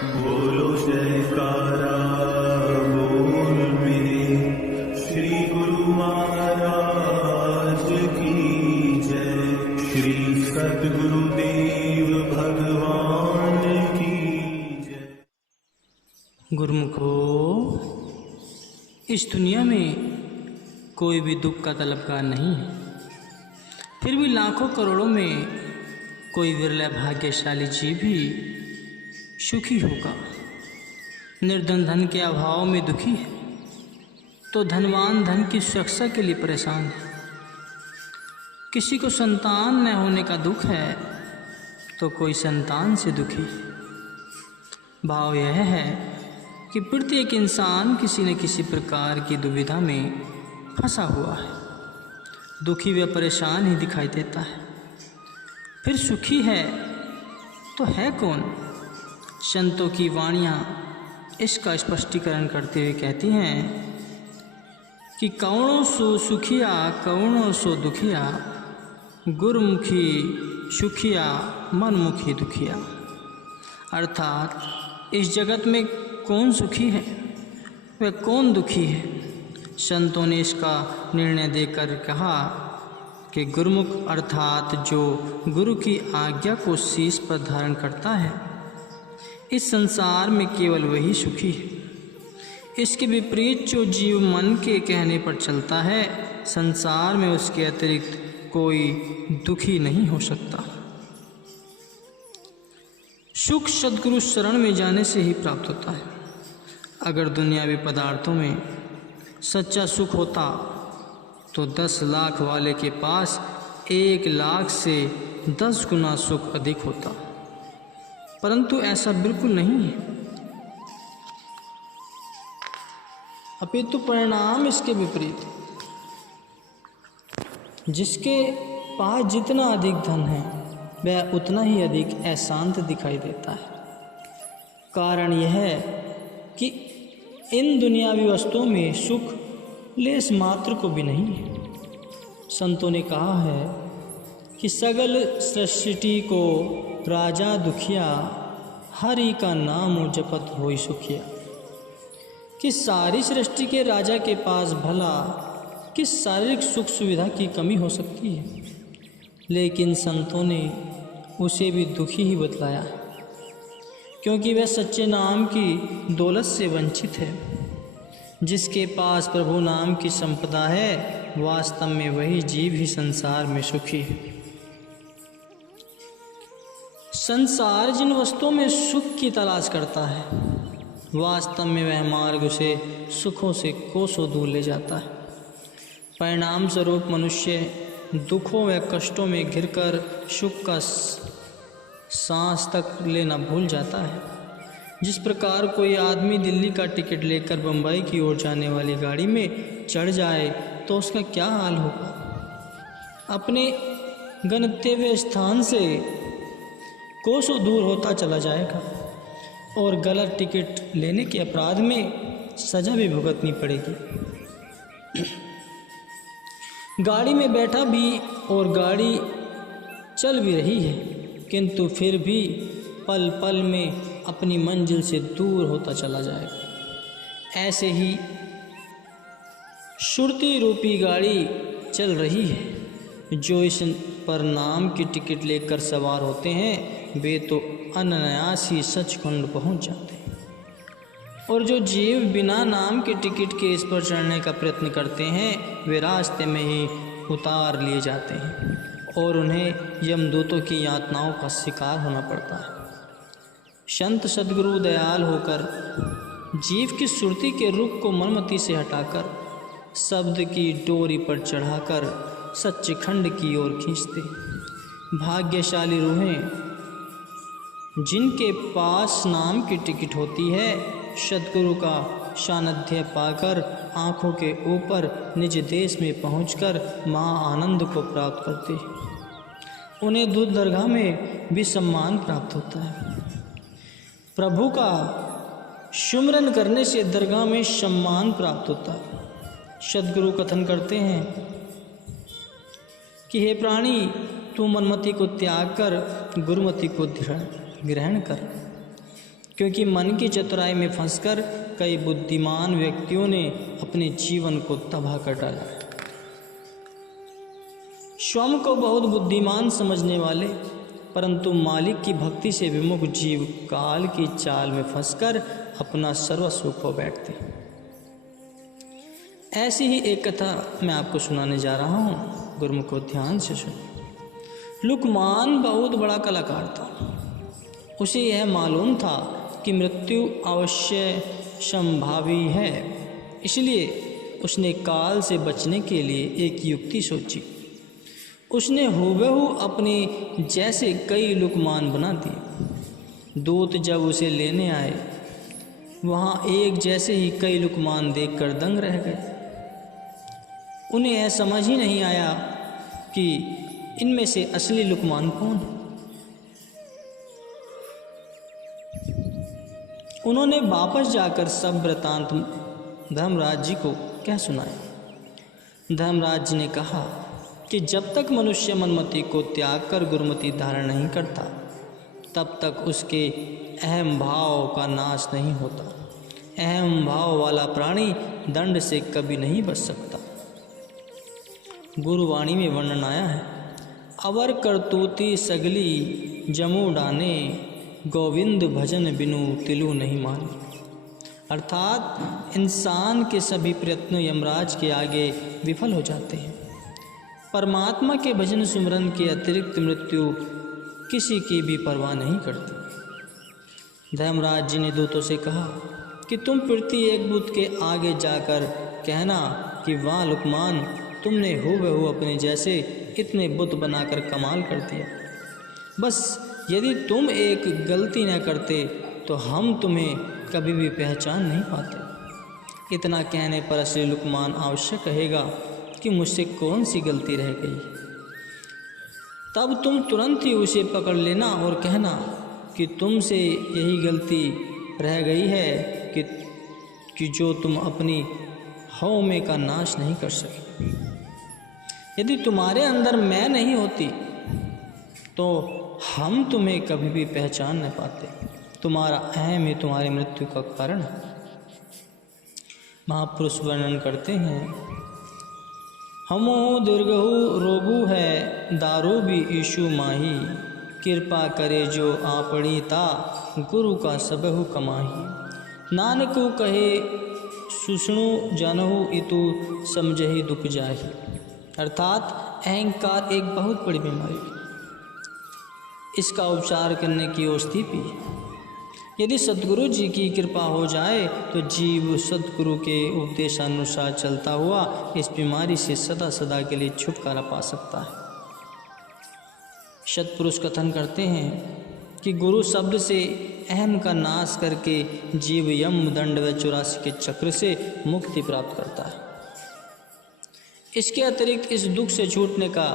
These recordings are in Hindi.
बोलो जयकारा बोल मेरे श्री गुरु महाराज की जय। श्री सद्गुरुदेव भगवान की जय। गुरुमुखो, इस दुनिया में कोई भी दुख का तलबगार नहीं है, फिर भी लाखों करोड़ों में कोई विरला भाग्यशाली जीव भी सुखी होगा। निर्धन धन के अभाव में दुखी है तो धनवान धन की सुरक्षा के लिए परेशान है। किसी को संतान न होने का दुख है तो कोई संतान से दुखी है। भाव यह है कि प्रत्येक इंसान किसी न किसी प्रकार की दुविधा में फंसा हुआ है। दुखी व परेशान ही दिखाई देता है, फिर सुखी है तो है कौन? संतों की वाणियाँ इसका स्पष्टीकरण करते हुए कहती हैं कि कौणों सो सुखिया कौणों सो दुखिया, गुरुमुखी सुखिया मनमुखी दुखिया। अर्थात इस जगत में कौन सुखी है वह कौन दुखी है। संतों ने इसका निर्णय देकर कहा कि गुरुमुख अर्थात जो गुरु की आज्ञा को शीश पर धारण करता है, इस संसार में केवल वही सुखी है। इसके विपरीत जो जीव मन के कहने पर चलता है, संसार में उसके अतिरिक्त कोई दुखी नहीं हो सकता। सुख सद्गुरु शरण में जाने से ही प्राप्त होता है। अगर दुनियावी पदार्थों में सच्चा सुख होता तो 10 लाख वाले के पास 1 लाख से 10 गुना सुख अधिक होता, परंतु ऐसा बिल्कुल नहीं है। अपितु परिणाम इसके विपरीत। जिसके पास जितना अधिक धन है वह उतना ही अधिक अशांत दिखाई देता है। कारण यह है कि इन दुनियावी वस्तुओं में सुख लेस मात्र को भी नहीं है। संतों ने कहा है कि सगल सृष्टि को राजा दुखिया, हरि का नाम जपत होई सुखिया। कि सारी सृष्टि के राजा के पास भला किस शारीरिक सुख सुविधा की कमी हो सकती है, लेकिन संतों ने उसे भी दुखी ही बतलाया है, क्योंकि वह सच्चे नाम की दौलत से वंचित है। जिसके पास प्रभु नाम की संपदा है, वास्तव में वही जीव ही संसार में सुखी है। संसार जिन वस्तुओं में सुख की तलाश करता है, वास्तव में वह मार्ग उसे सुखों से कोसों दूर ले जाता है। परिणाम स्वरूप मनुष्य दुखों व कष्टों में घिरकर सुख का सांस तक लेना भूल जाता है। जिस प्रकार कोई आदमी दिल्ली का टिकट लेकर बम्बई की ओर जाने वाली गाड़ी में चढ़ जाए तो उसका क्या हाल होगा। अपने गंतव्य स्थान से कोसों दूर होता चला जाएगा और गलत टिकट लेने के अपराध में सजा भी भुगतनी पड़ेगी। गाड़ी में बैठा भी और गाड़ी चल भी रही है, किंतु फिर भी पल पल में अपनी मंजिल से दूर होता चला जाएगा। ऐसे ही सुरती रूपी गाड़ी चल रही है। जो इस पर नाम की टिकट लेकर सवार होते हैं वे तो अनायास ही सचखंड पहुंच जाते हैं, और जो जीव बिना नाम के टिकट के इस पर चढ़ने का प्रयत्न करते हैं वे रास्ते में ही उतार लिए जाते हैं और उन्हें यमदूतों की यातनाओं का शिकार होना पड़ता है। संत सद्गुरु दयाल होकर जीव की सुरती के रुख को मनमति से हटाकर शब्द की डोरी पर चढ़ाकर सच्चिखंड की ओर खींचते। भाग्यशाली रूहें जिनके पास नाम की टिकट होती है, सद्गुरु का सानिध्य पाकर आँखों के ऊपर निज देश में पहुंचकर महाआनंद को प्राप्त करते। उन्हें दूध दरगाह में भी सम्मान प्राप्त होता है। प्रभु का सुमिरन करने से दरगाह में सम्मान प्राप्त होता है। सद्गुरु कथन करते हैं कि हे प्राणी, तू मनमति को त्याग कर गुरुमति को ग्रहण कर। क्योंकि मन की चतुराई में फंसकर कई बुद्धिमान व्यक्तियों ने अपने जीवन को तबाह कर डाला। स्वयं को बहुत बुद्धिमान समझने वाले परंतु मालिक की भक्ति से विमुख जीव काल की चाल में फंसकर अपना सर्वस्व खो बैठते। ऐसी ही एक कथा मैं आपको सुनाने जा रहा हूँ, गुरुमुखो ध्यान से सुनो। लुकमान बहुत बड़ा कलाकार था। उसे यह मालूम था कि मृत्यु अवश्य संभावी है, इसलिए उसने काल से बचने के लिए एक युक्ति सोची। उसने हूबहू अपने जैसे कई लुकमान बना दिए। दूत जब उसे लेने आए, वहाँ एक जैसे ही कई लुकमान देखकर दंग रह गए। उन्हें यह समझ ही नहीं आया कि इनमें से असली लुकमान कौन है। उन्होंने वापस जाकर सब वृतांत धर्मराज जी को कह सुनाया। धर्मराज जी ने कहा कि जब तक मनुष्य मनमति को त्याग कर गुरुमति धारण नहीं करता, तब तक उसके अहम भाव का नाश नहीं होता। अहम भाव वाला प्राणी दंड से कभी नहीं बच सकता। गुरुवाणी में वर्णन आया है, अवर करतूती सगली जमू डाने, गोविंद भजन बिनु तिलु नहीं माने। अर्थात इंसान के सभी प्रयत्न यमराज के आगे विफल हो जाते हैं। परमात्मा के भजन सुमरन के अतिरिक्त मृत्यु किसी की भी परवाह नहीं करती। धर्मराज जी ने दूतों से कहा कि तुम प्रति एक बुत के आगे जाकर कहना कि वाह लुकमान, तुमने हूबहू अपने जैसे इतने बुत बनाकर कमाल कर दिया। बस यदि तुम एक गलती न करते तो हम तुम्हें कभी भी पहचान नहीं पाते। इतना कहने पर असली लुकमान अवश्य कहेगा कि मुझसे कौन सी गलती रह गई। तब तुम तुरंत ही उसे पकड़ लेना और कहना कि तुमसे यही गलती रह गई है कि जो तुम अपनी हौमे का नाश नहीं कर सके। यदि तुम्हारे अंदर मैं नहीं होती तो हम तुम्हें कभी भी पहचान न पाते। तुम्हारा अहम ही तुम्हारी मृत्यु का कारण है। महापुरुष वर्णन करते हैं, हमो दुर्गहु रोगु है, दारू भी ईशु माही, कृपा करे जो आपड़ी ता, गुरु का सबहु कमाही। नानकु कहे सुषणु जानहु इतु, समझहि दुख जाही। अर्थात अहंकार एक बहुत बड़ी बीमारी है। इसका उपचार करने की औषधि भी। यदि सद्गुरु जी की कृपा हो जाए तो जीव सद्गुरु के उपदेशानुसार चलता हुआ इस बीमारी से सदा सदा के लिए छुटकारा पा सकता है। सत्पुरुष कथन करते हैं कि गुरु शब्द से अहम का नाश करके जीव यम दंड व 84 के चक्र से मुक्ति प्राप्त करता है। इसके अतिरिक्त इस दुख से छूटने का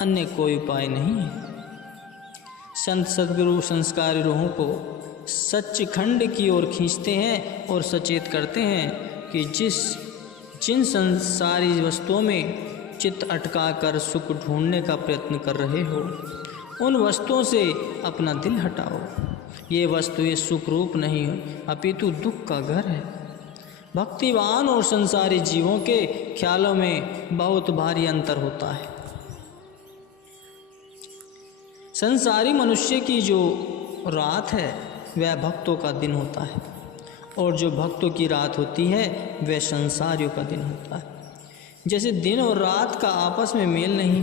अन्य कोई उपाय नहीं है। संत सद्गुरु संस्कारी रूहों को सच्चिखंड की ओर खींचते हैं और सचेत करते हैं कि जिन संसारी वस्तुओं में चित्त अटका कर सुख ढूंढने का प्रयत्न कर रहे हो, उन वस्तुओं से अपना दिल हटाओ। ये वस्तुएं सुख रूप नहीं है, अपितु दुख का घर है। भक्तिवान और संसारी जीवों के ख्यालों में बहुत भारी अंतर होता है। संसारी मनुष्य की जो रात है वह भक्तों का दिन होता है, और जो भक्तों की रात होती है वह संसारियों का दिन होता है। जैसे दिन और रात का आपस में मेल नहीं,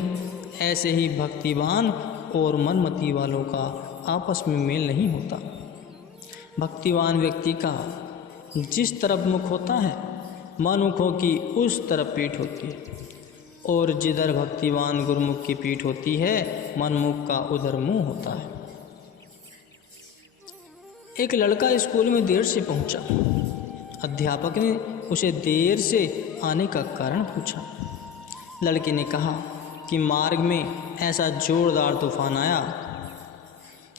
ऐसे ही भक्तिवान और मनमति वालों का आपस में मेल नहीं होता। भक्तिवान व्यक्ति का जिस तरफ मुख होता है, मनमुखों की उस तरफ पीठ होती है, और जिधर भक्तिवान गुरुमुख की पीठ होती है, मनमुख का उधर मुंह होता है। एक लड़का स्कूल में देर से पहुंचा। अध्यापक ने उसे देर से आने का कारण पूछा। लड़के ने कहा कि मार्ग में ऐसा जोरदार तूफान आया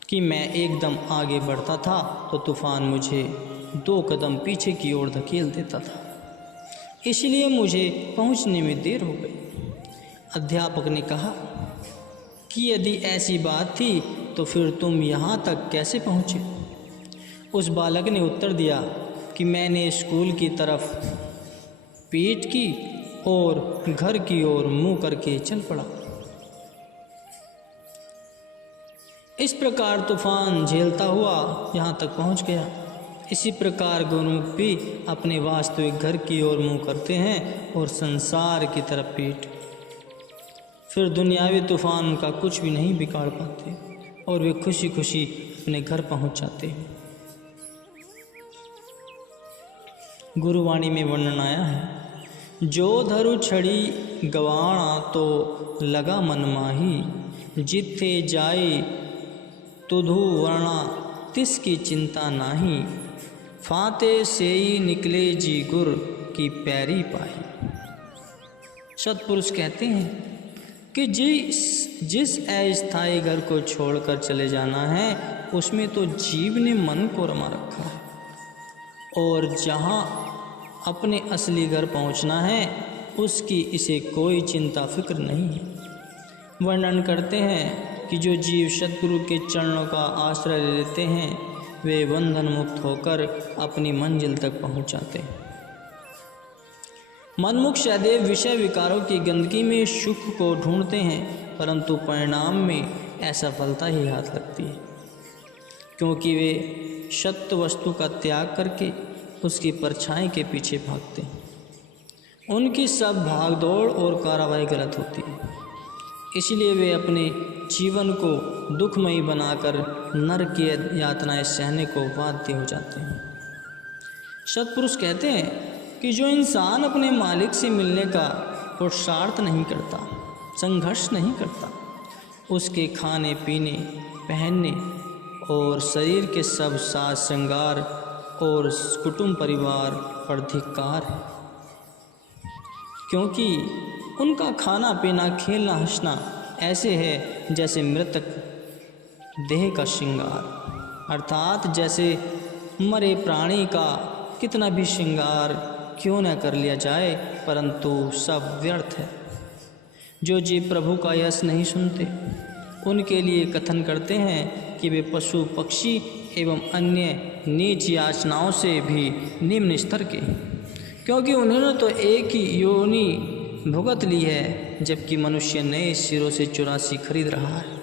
कि मैं एकदम आगे बढ़ता था तो तूफान मुझे 2 कदम पीछे की ओर धकेल देता था, इसलिए मुझे पहुंचने में देर हो गई। अध्यापक ने कहा कि यदि ऐसी बात थी तो फिर तुम यहाँ तक कैसे पहुँचे? उस बालक ने उत्तर दिया कि मैंने स्कूल की तरफ पीठ की और घर की ओर मुंह करके चल पड़ा। इस प्रकार तूफान झेलता हुआ यहाँ तक पहुँच गया। इसी प्रकार गुरुमुख भी अपने वास्तविक घर की ओर मुंह करते हैं और संसार की तरफ पीठ। फिर दुनियावी तूफान उनका कुछ भी नहीं बिगाड़ पाते और वे खुशी खुशी अपने घर पहुंच जाते हैं। गुरुवाणी में वर्णन आया है, जो धरु छड़ी गवाणा तो लगा मन माही, जिथे जाए तुधु वर्णा तिसकी चिंता नाही, फाते सेई निकले जी गुर की पैरी पाही। सतपुरुष कहते हैं कि जिस अस्थायी घर को छोड़कर चले जाना है उसमें तो जीव ने मन को रमा रखा है, और जहाँ अपने असली घर पहुँचना है उसकी इसे कोई चिंता फिक्र नहीं है। वर्णन करते हैं कि जो जीव सद्गुरु के चरणों का आश्रय लेते हैं वे बंधन मुक्त होकर अपनी मंजिल तक पहुँच जाते हैं। मनमुख सदैव विषय विकारों की गंदगी में सुख को ढूंढते हैं, परंतु परिणाम में असफलता ही हाथ लगती है, क्योंकि वे सत्य वस्तु का त्याग करके उसकी परछाई के पीछे भागते हैं। उनकी सब भागदौड़ और कार्रवाई गलत होती है, इसलिए वे अपने जीवन को दुखमयी बनाकर नरक की यातनाएं सहने को बाध्य हो जाते हैं। सतपुरुष कहते हैं कि जो इंसान अपने मालिक से मिलने का पुरुषार्थ नहीं करता, संघर्ष नहीं करता, उसके खाने पीने, पहनने और शरीर के सब साज श्रृंगार और कुटुंब परिवार पर धिक्कार है, क्योंकि उनका खाना पीना खेलना हंसना ऐसे है जैसे मृतक देह का श्रृंगार, अर्थात जैसे मरे प्राणी का कितना भी श्रृंगार क्यों न कर लिया जाए परंतु सब व्यर्थ है। जो जीव प्रभु का यश नहीं सुनते उनके लिए कथन करते हैं कि वे पशु पक्षी एवं अन्य नीच याचनाओं से भी निम्न स्तर के, क्योंकि उन्होंने तो एक ही योनि भुगत ली है, जबकि मनुष्य नए सिरों से 84 खरीद रहा है।